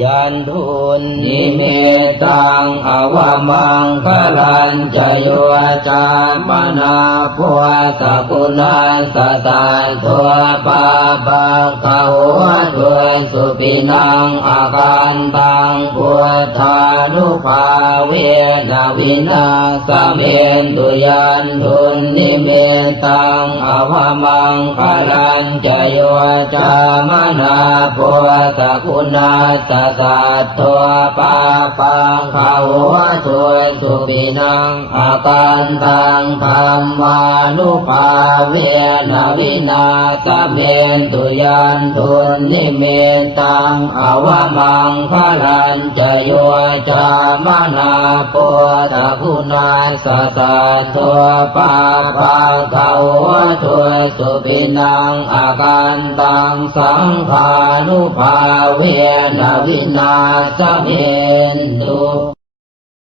ยันทุนนิเมตังอวมังคลันจโยจามนาภัวสกุณาสตาตัวปาปะกะหัวด้วยสุปินังอาการตังพุทธานุภาเวนะวินาสเมนตุยันทุนนิเมตังอวมังคลันจโยจามนาภัวสกุณาสตาตัวปาปังเขาถวยสุปินังอาการตังธรรมานุภาเวนะวินาสเมนตุยันทุนนิเมตังอวมังคลันจโยจามนาปุถะคุณาสตาตัวปาปังเขาถวยสุปินังอาการตังสังฆานุภาเวนะวินาสเมน